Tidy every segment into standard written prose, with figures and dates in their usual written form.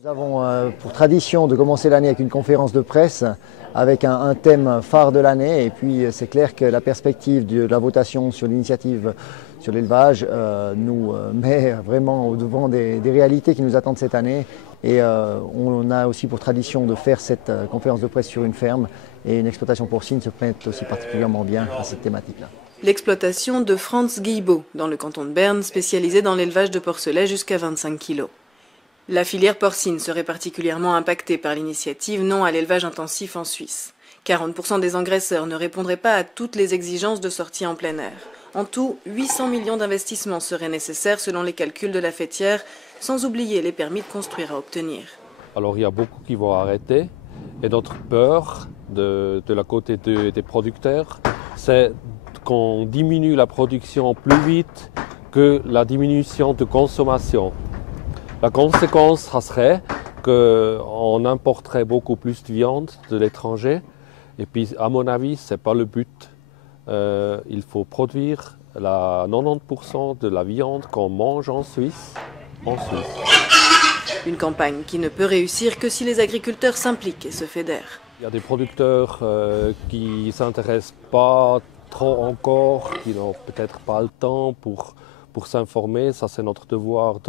Nous avons pour tradition de commencer l'année avec une conférence de presse avec un thème phare de l'année, et puis c'est clair que la perspective de la votation sur l'initiative sur l'élevage nous met vraiment au devant des réalités qui nous attendent cette année, et on a aussi pour tradition de faire cette conférence de presse sur une ferme, et une exploitation porcine se prête aussi particulièrement bien à cette thématique-là. L'exploitation de Franz Guilbault dans le canton de Berne, spécialisée dans l'élevage de porcelets jusqu'à 25 kg. La filière porcine serait particulièrement impactée par l'initiative Non à l'élevage intensif en Suisse. 40% des engraisseurs ne répondraient pas à toutes les exigences de sortie en plein air. En tout, 800 millions d'investissements seraient nécessaires selon les calculs de la fêtière, sans oublier les permis de construire à obtenir. Alors il y a beaucoup qui vont arrêter, et notre peur de la côté des producteurs, c'est qu'on diminue la production plus vite que la diminution de consommation. La conséquence serait qu'on importerait beaucoup plus de viande de l'étranger. Et puis, à mon avis, ce n'est pas le but. Il faut produire 90% de la viande qu'on mange en Suisse. Une campagne qui ne peut réussir que si les agriculteurs s'impliquent et se fédèrent. Il y a des producteurs qui ne s'intéressent pas trop encore, qui n'ont peut-être pas le temps pour s'informer. Ça, c'est notre devoir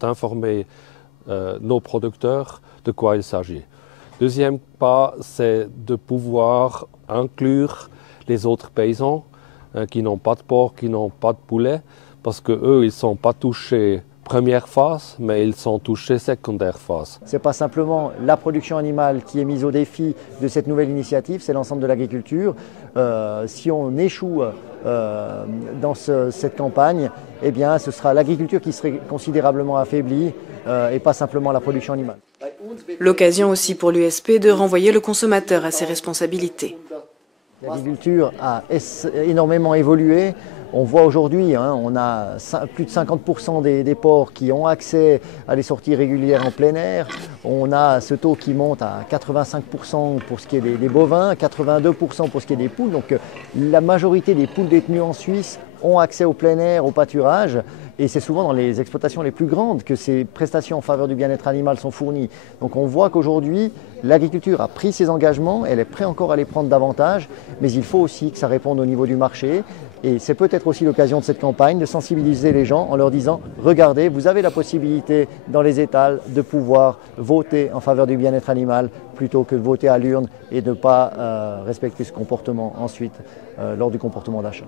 d'informer nos producteurs de quoi il s'agit. Deuxième pas, c'est de pouvoir inclure les autres paysans qui n'ont pas de porc, qui n'ont pas de poulet, parce qu'eux, ils ne sont pas touchés première phase, mais ils sont touchés secondaire phase. Ce n'est pas simplement la production animale qui est mise au défi de cette nouvelle initiative, c'est l'ensemble de l'agriculture. Si on échoue dans cette campagne, eh bien, ce sera l'agriculture qui serait considérablement affaiblie et pas simplement la production animale. L'occasion aussi pour l'USP de renvoyer le consommateur à ses responsabilités. L'agriculture a énormément évolué. On voit aujourd'hui, on a plus de 50% des porcs qui ont accès à des sorties régulières en plein air. On a ce taux qui monte à 85% pour ce qui est des bovins, 82% pour ce qui est des poules. Donc la majorité des poules détenues en Suisse ont accès au plein air, au pâturage. Et c'est souvent dans les exploitations les plus grandes que ces prestations en faveur du bien-être animal sont fournies. Donc on voit qu'aujourd'hui, l'agriculture a pris ses engagements, elle est prête encore à les prendre davantage, mais il faut aussi que ça réponde au niveau du marché. Et c'est peut-être aussi l'occasion de cette campagne de sensibiliser les gens en leur disant « Regardez, vous avez la possibilité dans les étals de pouvoir voter en faveur du bien-être animal plutôt que de voter à l'urne et de ne pas respecter ce comportement ensuite lors du comportement d'achat ».